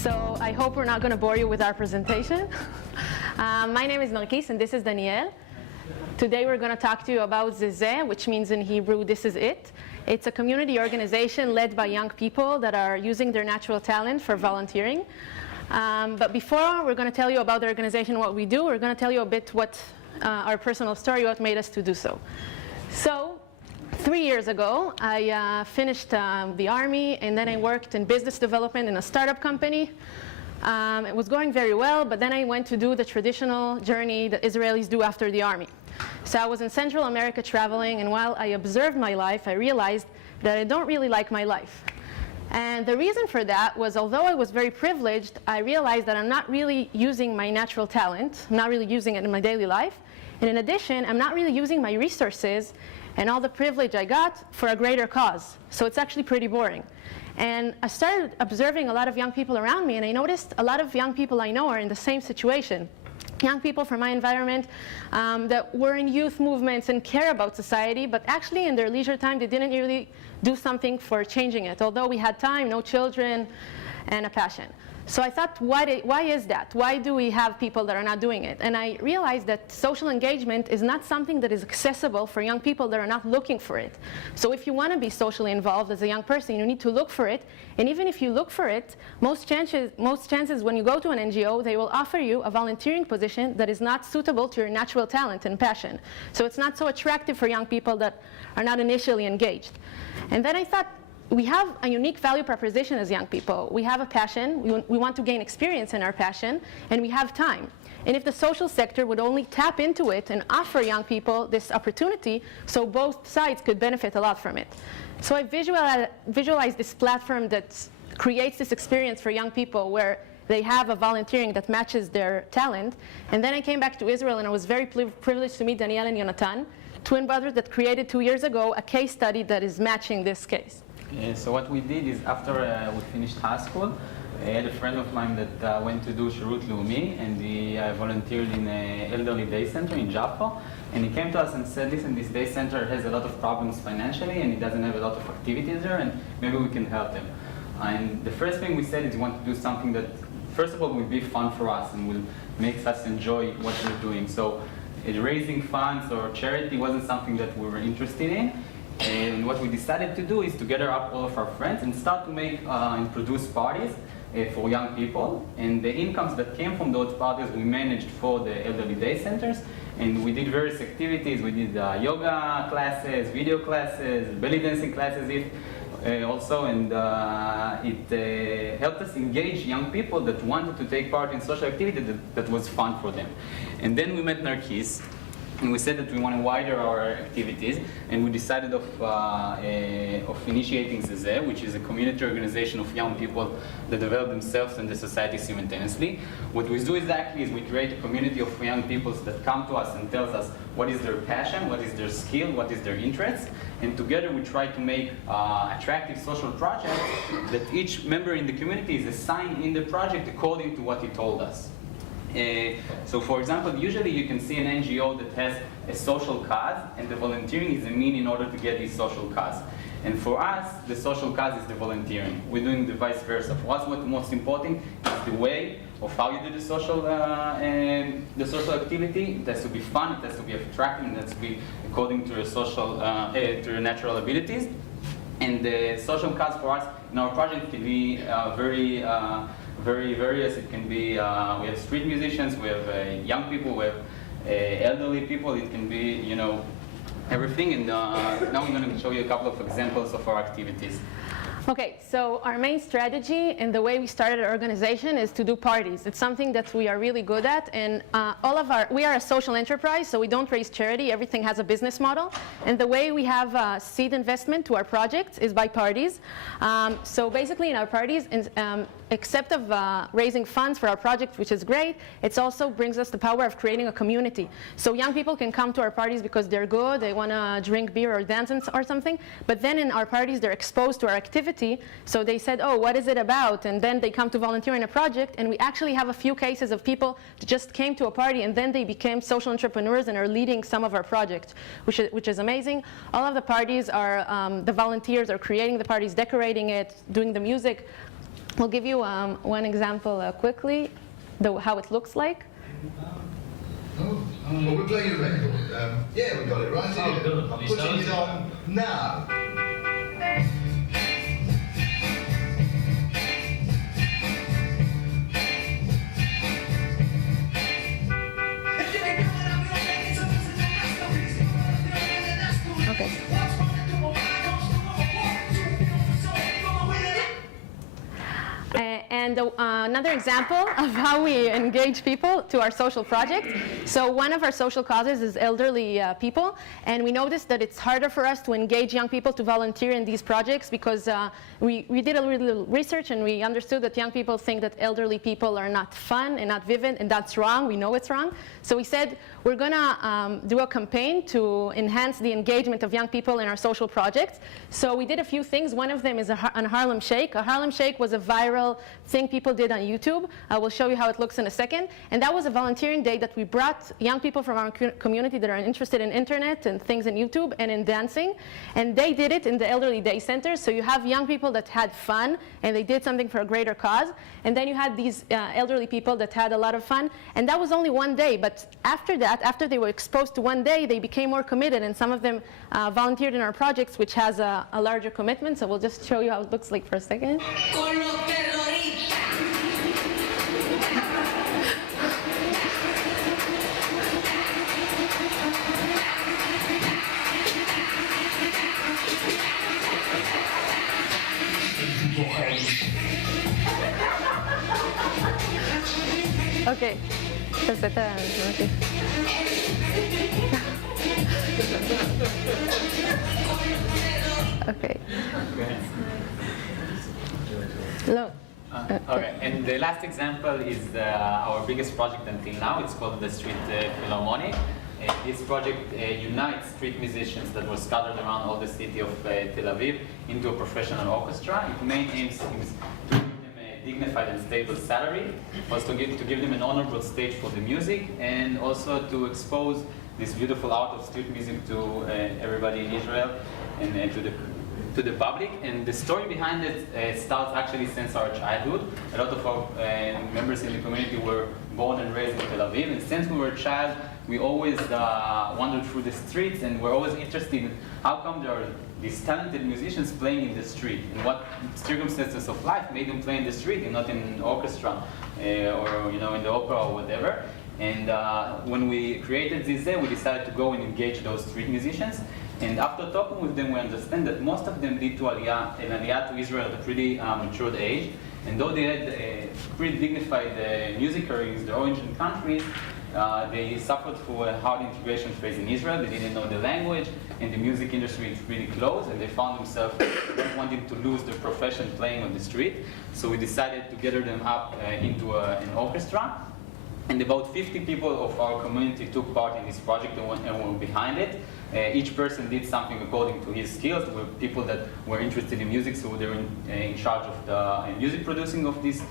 So I hope we're not going to bore you with our presentation. My name is Narkis, and this is Daniel. Today we're going to talk to you about Zezeh, which means in Hebrew, this is it. It's a community organization led by young people that are using their natural talent for volunteering. But before we're going to tell you about the organization, what we do, we're going to tell you a bit what our personal story, what made us to do so. So 3 years ago, I finished the army, and then I worked in business development in a startup company. It was going very well, but then I went to do the traditional journey that Israelis do after the army. So I was in Central America traveling, and while I observed my life, I realized that I don't really like my life. And the reason for that was, although I was very privileged, I realized that I'm not really using my natural talent. I'm not really using it in my daily life. And in addition, I'm not really using my resources and all the privilege I got for a greater cause. So it's actually pretty boring. And I started observing a lot of young people around me, and I noticed a lot of young people I know are in the same situation. Young people from my environment that were in youth movements and care about society, but actually in their leisure time, they didn't really do something for changing it, although we had time, no children, and a passion. So I thought, why is that? Why do we have people that are not doing it? And I realized that social engagement is not something that is accessible for young people that are not looking for it. So if you want to be socially involved as a young person, you need to look for it. And even if you look for it, most chances when you go to an NGO, they will offer you a volunteering position that is not suitable to your natural talent and passion. So it's not so attractive for young people that are not initially engaged. And then I thought, we have a unique value proposition as young people. We have a passion, we want to gain experience in our passion, and we have time. And if the social sector would only tap into it and offer young people this opportunity, so both sides could benefit a lot from it. So I visualized this platform that creates this experience for young people where they have a volunteering that matches their talent. And then I came back to Israel, and I was very privileged to meet Daniel and Yonatan, twin brothers that created 2 years ago a case study that is matching this case. So what we did is, after we finished high school, I had a friend of mine that went to do Shirut Leumi, and he volunteered in an elderly day center in Jaffa. And he came to us and said, listen, this day center has a lot of problems financially, and it doesn't have a lot of activities there, and maybe we can help them. And the first thing we said is we want to do something that, first of all, will be fun for us and will make us enjoy what we're doing. So raising funds or charity wasn't something that we were interested in. And what we decided to do is to gather up all of our friends and start to make and produce parties for young people. And the incomes that came from those parties we managed for the elderly day centers. And we did various activities. We did yoga classes, video classes, belly dancing classes also. And it helped us engage young people that wanted to take part in social activity that was fun for them. And then we met Narkis. And we said that we want to widen our activities, and we decided of initiating Zezeh, which is a community organization of young people that develop themselves and the society simultaneously. What we do exactly is we create a community of young people that come to us and tells us what is their passion, what is their skill, what is their interest, and together we try to make attractive social projects that each member in the community is assigned in the project according to what he told us. So for example, usually you can see an NGO that has a social cause, and the volunteering is a mean in order to get this social cause. And for us, the social cause is the volunteering. We're doing the vice versa. For us, what's most important is the way of how you do the social activity. It has to be fun, it has to be attractive, and it has to be according to your social, to your natural abilities. And the social cause for us in our project can be very various. It can be, we have street musicians, we have young people, we have elderly people. It can be, you know, everything. And now I'm going to show you a couple of examples of our activities. Okay, so our main strategy and the way we started our organization is to do parties. It's something that we are really good at, and we are a social enterprise, so we don't raise charity. Everything has a business model, and the way we have seed investment to our projects is by parties. So basically in our parties, except of raising funds for our project, which is great, it also brings us the power of creating a community. So young people can come to our parties because they're good, they want to drink beer or dance or something, but then in our parties they're exposed to our activity, so they said, oh, what is it about? And then they come to volunteer in a project, and we actually have a few cases of people that just came to a party and then they became social entrepreneurs and are leading some of our projects, which is amazing. All of the parties are, the volunteers are creating the parties, decorating it, doing the music. We'll give you one example quickly, how it looks like. Well, we're playing a record. Yeah, we got it right here. Oh, good. I'm putting it on now. Okay. And another example of how we engage people to our social projects. So one of our social causes is elderly people, and we noticed that it's harder for us to engage young people to volunteer in these projects because we did a little research and we understood that young people think that elderly people are not fun and not vivid, and that's wrong. We know it's wrong. So we said we're going to do a campaign to enhance the engagement of young people in our social projects. So we did a few things. One of them is a Harlem Shake. A Harlem Shake was a viral thing people did on YouTube. I will show you how it looks in a second. And that was a volunteering day that we brought young people from our community that are interested in internet and things in YouTube and in dancing. And they did it in the elderly day centers. So you have young people that had fun and they did something for a greater cause. And then you had these elderly people that had a lot of fun. And that was only one day. But after that, after they were exposed to one day, they became more committed. And some of them volunteered in our projects, which has a larger commitment. So we'll just show you how it looks like for a second. Okay. Okay. Look. Okay, and the last example is our biggest project until now. It's called the Street Philharmonic. This project unites street musicians that were scattered around all the city of Tel Aviv into a professional orchestra. Its main aim is to give them a dignified and stable salary, also to give them an honorable stage for the music, and also to expose this beautiful art of street music to everybody in Israel and to the public. And the story behind it starts actually since our childhood. A lot of our members in the community were born and raised in Tel Aviv, and since we were a child, we always wandered through the streets, and we're always interested in how come there are these talented musicians playing in the street, and what circumstances of life made them play in the street and not in an orchestra or in the opera or whatever. And when we created this day, we decided to go and engage those street musicians. And after talking with them, we understand that most of them did an aliyah to Israel at a pretty matured age. And though they had pretty dignified music careers in their origin countries, they suffered through a hard integration phase in Israel. They didn't know the language, and the music industry is really close, and they found themselves not wanting to lose their profession playing on the street. So we decided to gather them up into an orchestra. And about 50 people of our community took part in this project and were behind it. Each person did something according to his skills. There were people that were interested in music, so they were in charge of the music producing of this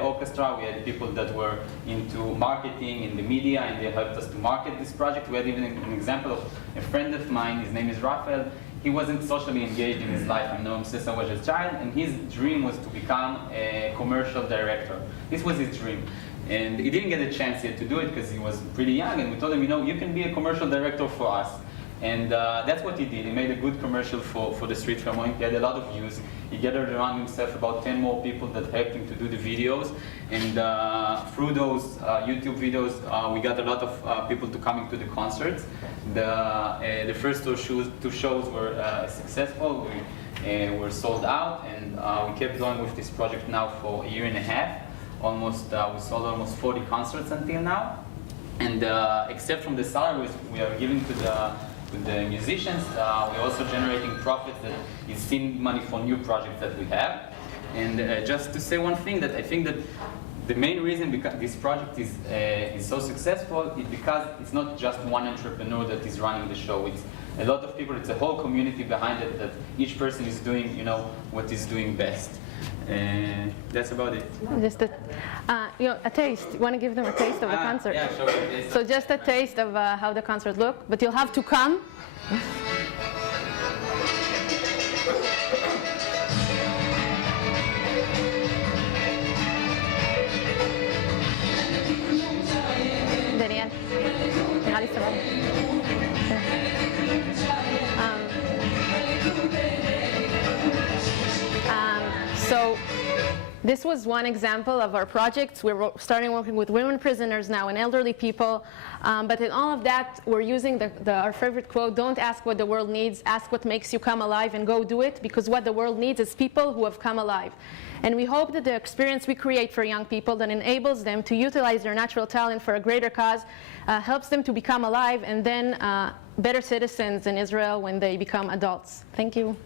orchestra. We had people that were into marketing in the media, and they helped us to market this project. We had even an example of a friend of mine. His name is Raphael. He wasn't socially engaged in his life. I know him since I was a child, and his dream was to become a commercial director. This was his dream. And he didn't get a chance yet to do it because he was pretty young, and we told him, you can be a commercial director for us. And that's what he did. He made a good commercial for the Street Philharmonic. He had a lot of views. He gathered around himself about 10 more people that helped him to do the videos. And through those YouTube videos, we got a lot of people to coming to the concerts. The first two shows were successful. We were sold out, and we kept going with this project now for a year and a half. We sold almost 40 concerts until now. And except from the salaries we are giving to the musicians, we're also generating profits that is seed money for new projects that we have. And just to say one thing, that I think that the main reason because this project is so successful is because it's not just one entrepreneur that is running the show. It's a lot of people. It's a whole community behind it, that each person is doing what is doing best. That's about it. Just a taste. You want to give them a taste of the concert? Yeah, sure. So just a taste of how the concert looked, but you'll have to come. So this was one example of our projects. We're starting working with women prisoners now and elderly people. But in all of that, we're using our favorite quote, don't ask what the world needs, ask what makes you come alive and go do it, because what the world needs is people who have come alive. And we hope that the experience we create for young people that enables them to utilize their natural talent for a greater cause helps them to become alive and then better citizens in Israel when they become adults. Thank you.